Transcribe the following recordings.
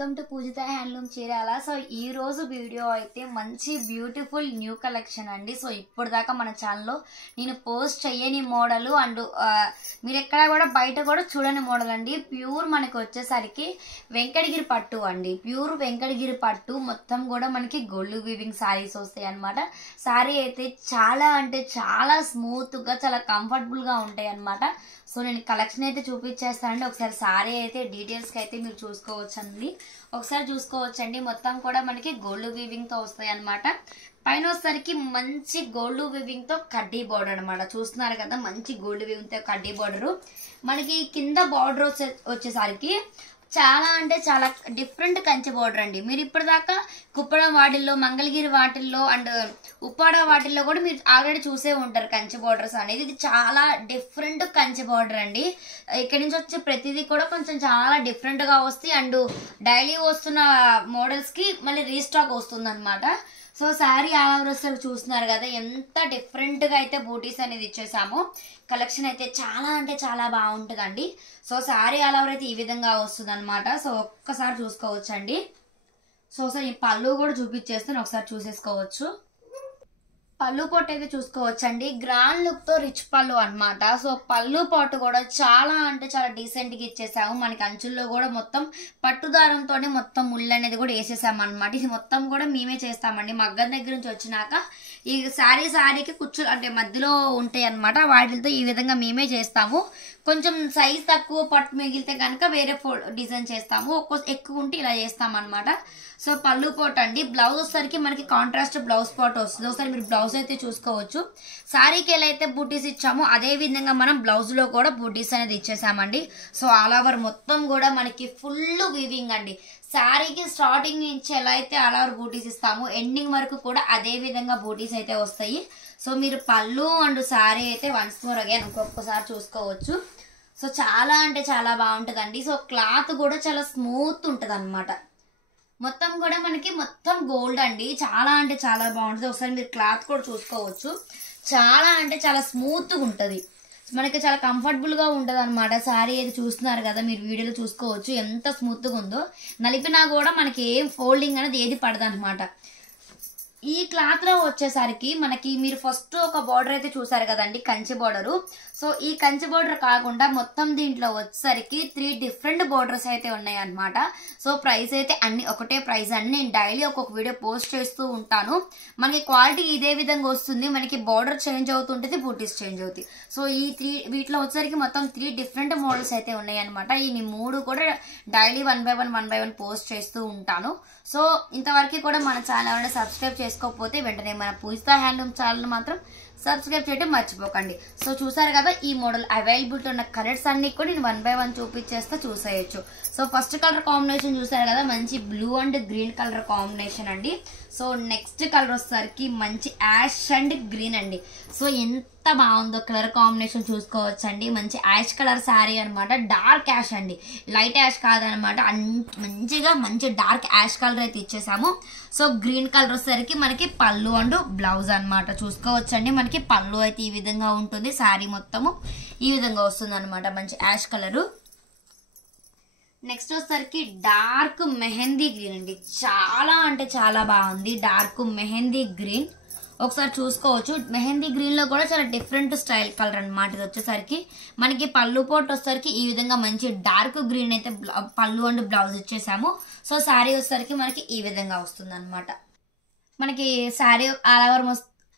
Welcome to Pujitha handloom Chirala. So ఈ రోజు video అయితే మంచి బ్యూటిఫుల్ న్యూ కలెక్షన్ అండి. సో ఇప్పుడు దాకా మన ఛానల్లో నేను పోస్ట్ చేయని మోడల్ అండ్ మీరు ఎక్కడ కూడా బయట కూడా చూడని మోడల్ అండి. ప్యూర్ మనకి వచ్చేసరికి వెంకటగిరి పట్టు అండి. ప్యూర్ వెంకటగిరి పట్టు మొత్తం కూడా మనకి గోల్డ్ వీవింగ్ శారీస్ వస్తాయి అనమాట. శారీ అయితే చాలా అంటే చాలా స్మూత్ గా చాలా కంఫర్టబుల్ గా ఉంటాయి అనమాట. సో నేను కలెక్షన్ అయితే చూపించేస్తానండి. ఒకసారి శారీ అయితే డీటెయిల్స్కి అయితే మీరు చూసుకోవచ్చండి. ఒకసారి చూసుకోవచ్చండి. మొత్తం కూడా మనకి గోల్డ్ వీవింగ్ తో వస్తాయి అనమాట. పైన వచ్చేసరికి మంచి గోల్డ్ వీవింగ్ తో కడ్డీ బార్డర్ అనమాట. చూస్తున్నారు కదా, మంచి గోల్డ్ వీవింగ్ తో కడ్డీ బార్డర్. మనకి కింద బార్డర్ వచ్చేసరికి చాలా అంటే చాలా డిఫరెంట్ కంచె బార్డర్ అండి. మీరు ఇప్పటిదాకా కుప్పడం వాటిల్లో, మంగళగిరి వాటిల్లో అండ్ ఉప్పాడ వాటిల్లో కూడా మీరు ఆల్రెడీ చూసే ఉంటారు కంచె బార్డర్స్ అనేది. ఇది చాలా డిఫరెంట్ కంచె బార్డర్ అండి. ఇక్కడి నుంచి వచ్చే ప్రతిదీ కూడా కొంచెం చాలా డిఫరెంట్ గా వస్తాయి అండ్ డైలీ వస్తున్న మోడల్స్ కి మళ్ళీ రీస్టాక్ వస్తుంది అనమాట. సో శారీ ఆల్ ఓవర్ వస్తారు, చూస్తున్నారు కదా ఎంత డిఫరెంట్ గా అయితే బూటీస్ అనేది ఇచ్చేసాము. కలెక్షన్ అయితే చాలా అంటే చాలా బాగుంటుందండి. సో శారీ ఆల్ ఓవర్ అయితే ఈ విధంగా వస్తుంది అనమాట. సో ఒక్కసారి చూసుకోవచ్చండి. సో ఒకసారి ఈ పళ్ళు కూడా చూపించేస్తాను, ఒకసారి చూసేసుకోవచ్చు. పళ్ళు పొట్టు అయితే చూసుకోవచ్చండి. గ్రాండ్ లుక్ తో రిచ్ పళ్ళు అనమాట. సో పళ్ళు పొట్టు కూడా చాలా అంటే చాలా డీసెంట్ గా ఇచ్చేసాము. మనకి అంచుల్లో కూడా మొత్తం పట్టుదారంతోనే మొత్తం ముళ్ళు అనేది కూడా వేసేసాము అనమాట. ఇది మొత్తం కూడా మేమే చేస్తామండి. మగ్గం దగ్గర నుంచి వచ్చినాక ఈ శారీకి కుచ్చులు అంటే మధ్యలో ఉంటాయి అనమాట. వాటితో ఈ విధంగా మేమే చేస్తాము. కొంచెం సైజ్ తక్కువ పట్టు మిగిలితే కనుక వేరే డిజైన్ చేస్తాము. ఎక్కువ ఉంటే ఇలా చేస్తాం అనమాట. సో పళ్ళు పోట్ అండి. బ్లౌజ్ వచ్చేసరికి మనకి కాంట్రాస్ట్ బ్లౌజ్ పాట్ వస్తుంది. ఒకసారి మీరు బ్లౌజ్ అయితే చూసుకోవచ్చు. శారీకి ఎలా అయితే బూటీస్ ఇచ్చామో అదే విధంగా మనం బ్లౌజ్ లో కూడా బూటీస్ అనేది ఇచ్చేసామండి. సో ఆల్ ఓవర్ మొత్తం కూడా మనకి ఫుల్ వీవింగ్ అండి. శారీకి స్టార్టింగ్ నుంచి ఎలా అయితే ఆల్ ఓవర్ బూటీస్ ఇస్తామో ఎండింగ్ వరకు కూడా అదే విధంగా బూటీస్ అయితే వస్తాయి. సో మీరు పళ్ళు అండ్ శారీ అయితే వన్స్ మోర్ అగైన్ ఇంకొకసారి చూసుకోవచ్చు. సో చాలా అంటే చాలా బాగుంటుందండి. సో క్లాత్ కూడా చాలా స్మూత్ ఉంటుంది అనమాట. మొత్తం కూడా మనకి మొత్తం గోల్డ్ అండి. చాలా అంటే చాలా బాగుంటుంది. ఒకసారి మీరు క్లాత్ కూడా చూసుకోవచ్చు. చాలా అంటే చాలా స్మూత్ గా ఉంటది. మనకి చాలా కంఫర్టబుల్ గా ఉంటది అనమాట. శారీ అయితే చూస్తున్నారు కదా, మీరు వీడియోలో చూసుకోవచ్చు ఎంత స్మూత్ గా ఉందో. నలిపినా కూడా మనకి ఏం ఫోల్డింగ్ అనేది ఏది పడదు అనమాట. ఈ క్లాత్ లో వచ్చేసరికి మనకి మీరు ఫస్ట్ ఒక బార్డర్ అయితే చూసారు కదండి, కంచె బార్డర్. సో ఈ కంచె బార్డర్ కాకుండా మొత్తం దీంట్లో వచ్చేసరికి 3 డిఫరెంట్ బార్డర్స్ అయితే ఉన్నాయి అనమాట. సో ప్రైస్ అయితే అన్ని ఒకటే ప్రైస్ అండి. నేను డైలీ ఒక్కొక్క వీడియో పోస్ట్ చేస్తూ ఉంటాను. మనకి క్వాలిటీ ఇదే విధంగా వస్తుంది. మనకి బార్డర్ చేంజ్ అవుతుంటుంది, బూటీస్ చేంజ్ అవుతాయి. సో ఈ వీటిలో వచ్చేసరికి మొత్తం 3 డిఫరెంట్ మోడల్స్ అయితే ఉన్నాయి అనమాట. ఈ 3 కూడా డైలీ 1 by 1 పోస్ట్ చేస్తూ ఉంటాను. సో ఇంతవరకు కూడా మన ఛానల్ సబ్స్క్రైబ్ చేసుకోకపోతే వెంటనే మన పూజిత హ్యాండ్లూమ్ ఛానల్ మాత్రం సబ్స్క్రైబ్ చేయడం మర్చిపోకండి. సో చూసారు కదా, ఈ మోడల్ అవైలబిలిటీ ఉన్న కలర్స్ అన్ని కూడా నేను 1 by 1 చూపించేస్తా, చూసేయచ్చు. సో ఫస్ట్ కలర్ కాంబినేషన్ చూసారు కదా, మంచి blue and green colour combination అండి. సో నెక్స్ట్ కలర్ వచ్చేసరికి మంచి యాష్ అండ్ గ్రీన్ అండి. సో ఎంత బాగుందో కలర్ కాంబినేషన్ చూసుకోవచ్చండి. మంచి యాష్ కలర్ శారీ అనమాట. డార్క్ యాష్ అండి, లైట్ యాష్ కాదనమాట. మంచిగా మంచి డార్క్ యాష్ కలర్ అయితే ఇచ్చేసాము. సో గ్రీన్ కలర్ వచ్చేసరికి మనకి పళ్ళు అండ్ బ్లౌజ్ అనమాట. చూసుకోవచ్చండి, మనకి పళ్ళు అయితే ఈ విధంగా ఉంటుంది. శారీ మొత్తము ఈ విధంగా వస్తుంది అనమాట, మంచి యాష్ కలరు. నెక్స్ట్ వచ్చేసరికి డార్క్ మెహందీ గ్రీన్ అండి. చాలా అంటే చాలా బాగుంది డార్క్ మెహందీ గ్రీన్. ఒకసారి చూసుకోవచ్చు. మెహందీ గ్రీన్ లో కూడా చాలా డిఫరెంట్ స్టైల్ కలర్ అనమాట. ఇది వచ్చేసరికి మనకి పళ్ళు పోట్ వచ్చేసరికి ఈ విధంగా మంచి డార్క్ గ్రీన్ అయితే పళ్ళు అండ్ బ్లౌజ్ ఇచ్చేసాము. సో శారీ వచ్చేసరికి మనకి ఈ విధంగా వస్తుంది అనమాట. మనకి శారీ ఆల్ ఓవర్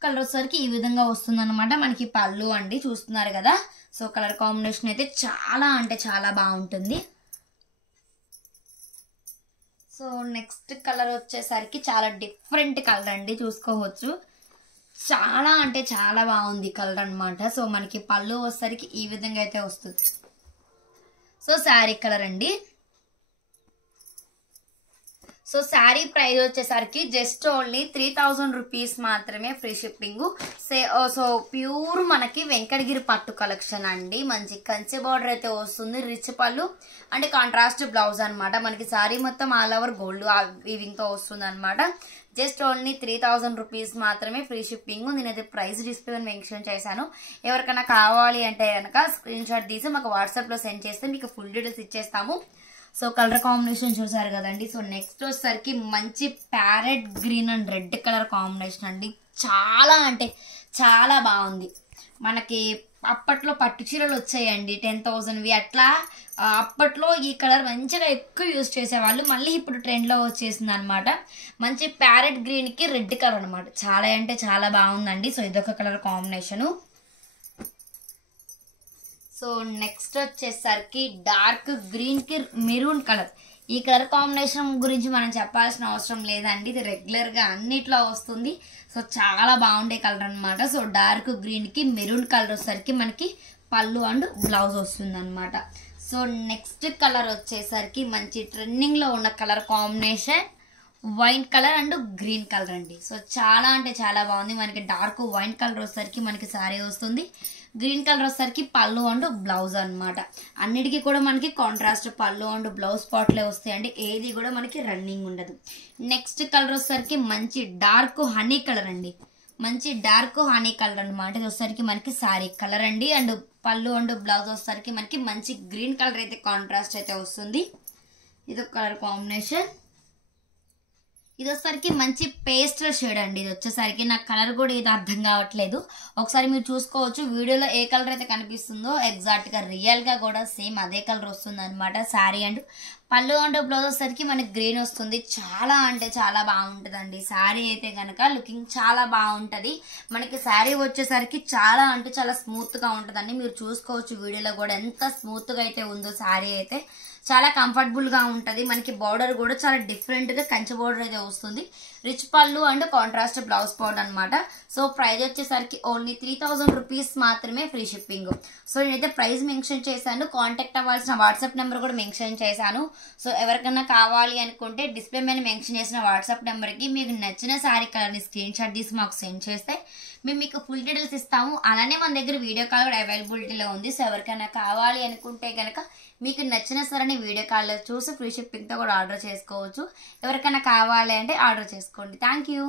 కలర్ వచ్చేసరికి ఈ విధంగా వస్తుంది అనమాట. మనకి పళ్ళు అండి, చూస్తున్నారు కదా. సో కలర్ కాంబినేషన్ అయితే చాలా అంటే చాలా బాగుంటుంది. సో నెక్స్ట్ కలర్ వచ్చేసరికి చాలా డిఫరెంట్ కలర్ అండి, చూసుకోవచ్చు. చాలా అంటే చాలా బాగుంది కలర్ అనమాట. సో మనకి పళ్ళు వచ్చేసరికి ఈ విధంగా అయితే వస్తుంది. సో శారీ కలర్ అండి. సో శారీ ప్రైస్ వచ్చేసరికి జస్ట్ ఓన్లీ 3000 రూపీస్ మాత్రమే, ఫ్రీ షిప్పింగ్. సో ప్యూర్ మనకి వెంకటగిరి పట్టు కలెక్షన్ అండి. మంచి కంచె బార్డర్ అయితే వస్తుంది, రిచ్ పళ్ళు అంటే కాంట్రాస్ట్ బ్లౌజ్ అనమాట. మనకి శారీ మొత్తం ఆల్ ఓవర్ గోల్డ్ వీవింగ్ తో వస్తుంది అనమాట. జస్ట్ ఓన్లీ 3000 రూపీస్ మాత్రమే, ఫ్రీ షిప్పింగ్. నేనైతే ప్రైస్ డిస్ప్లే మెన్షన్ చేశాను. ఎవరికైనా కావాలి అంటే కనుక స్క్రీన్ షాట్ తీసి మాకు వాట్సాప్ లో సెండ్ చేస్తే మీకు ఫుల్ డీటెయిల్స్ ఇచ్చేస్తాము. సో కలర్ కాంబినేషన్ చూసారు కదండి. సో నెక్స్ట్ వచ్చేసరికి మంచి parrot green and red colour combination అండి. చాలా అంటే చాలా బాగుంది. మనకి అప్పట్లో పట్టు చీరలు వచ్చాయండి 10,000వి అట్లా. అప్పట్లో ఈ కలర్ మంచిగా ఎక్కువ యూజ్ చేసేవాళ్ళు. మళ్ళీ ఇప్పుడు ట్రెండ్లో వచ్చేసింది అనమాట. మంచి ప్యారెట్ గ్రీన్కి రెడ్ కలర్ అనమాట. చాలా అంటే చాలా బాగుందండి. సో ఇదొక కలర్ కాంబినేషను. సో నెక్స్ట్ వచ్చేసరికి డార్క్ గ్రీన్కి మెరూన్ కలర్. ఈ కలర్ కాంబినేషన్ గురించి మనం చెప్పాల్సిన అవసరం లేదండి. ఇది రెగ్యులర్గా అన్నిట్లో వస్తుంది. సో చాలా బాగుండే కలర్ అనమాట. సో డార్క్ గ్రీన్కి మెరూన్ కలర్ వచ్చేసరికి మనకి పళ్ళు అండ్ బ్లౌజ్ వస్తుంది అనమాట. సో నెక్స్ట్ కలర్ వచ్చేసరికి మంచి ట్రెండింగ్లో ఉన్న colour combination wine colour and green colour అండి. సో చాలా అంటే చాలా బాగుంది. మనకి డార్క్ వైన్ కలర్ వచ్చేసరికి మనకి సారీ వస్తుంది. గ్రీన్ కలర్ వచ్చేసరికి పళ్ళు అండ్ బ్లౌజ్ అనమాట. అన్నిటికీ కూడా మనకి కాంట్రాస్ట్ పళ్ళు అండ్ బ్లౌజ్ పాట్లే వస్తాయండి. ఏది కూడా మనకి రన్నింగ్ ఉండదు. నెక్స్ట్ కలర్ వచ్చేసరికి మంచి డార్క్ హనీ కలర్ అండి. మంచి డార్క్ హనీ కలర్ అనమాట. ఇది వచ్చేసరికి మనకి సారీ కలర్ అండి. అండ్ పళ్ళు అండ్ బ్లౌజ్ వచ్చేసరికి మనకి మంచి గ్రీన్ కలర్ అయితే కాంట్రాస్ట్ అయితే వస్తుంది. ఇది కలర్ కాంబినేషన్. ఇది వచ్చేసరికి మంచి పేస్టల్ షేడ్ అండి. ఇది వచ్చేసరికి నాకు కలర్ కూడా ఇది అర్థం కావట్లేదు. ఒకసారి మీరు చూసుకోవచ్చు వీడియోలో ఏ కలర్ అయితే కనిపిస్తుందో ఎగ్జాక్ట్గా రియల్గా కూడా సేమ్ అదే కలర్ వస్తుంది అనమాట. శారీ అండ్ పళ్ళు అండ్ బ్లౌజ్ వచ్చేసరికి మనకి గ్రీన్ వస్తుంది. చాలా అంటే చాలా బాగుంటుందండి. శారీ అయితే కనుక లుకింగ్ చాలా బాగుంటుంది. మనకి శారీ వచ్చేసరికి చాలా అంటే చాలా స్మూత్గా ఉంటుందండి. మీరు చూసుకోవచ్చు వీడియోలో కూడా ఎంత స్మూత్గా అయితే ఉందో. శారీ అయితే చాలా కంఫర్టబుల్గా ఉంటుంది. మనకి బార్డర్ కూడా చాలా డిఫరెంట్గా కంచి బార్డర్ అయితే వస్తుంది. రిచ్ పళ్ళు అండ్ కాంట్రాస్ట్ బ్లౌజ్ పౌడర్ అనమాట. సో ప్రైస్ వచ్చేసరికి ఓన్లీ 3,000 రూపీస్ మాత్రమే, ఫ్రీ షిప్పింగ్. సో నేనైతే ప్రైస్ మెన్షన్ చేశాను. కాంటాక్ట్ అవ్వాల్సిన వాట్సాప్ నెంబర్ కూడా మెన్షన్ చేశాను. సో ఎవరికైనా కావాలి అనుకుంటే డిస్ప్లే మీద మెన్షన్ చేసిన వాట్సాప్ నెంబర్కి మీకు నచ్చిన శారీ కలర్ని స్క్రీన్ షాట్ తీసి మాకు సెండ్ చేస్తే మేము మీకు ఫుల్ డీటెయిల్స్ ఇస్తాము. అలానే మన దగ్గర వీడియో కాల్ కూడా అవైలబిలిటీలో ఉంది. సో ఎవరికైనా కావాలి అనుకుంటే కనుక మీకు నచ్చిన సరైన వీడియో కాల్లో చూసి ఫ్రీ షిప్పింగ్తో కూడా ఆర్డర్ చేసుకోవచ్చు. ఎవరికైనా కావాలి అంటే ఆర్డర్ చేసుకోండి. Thank you.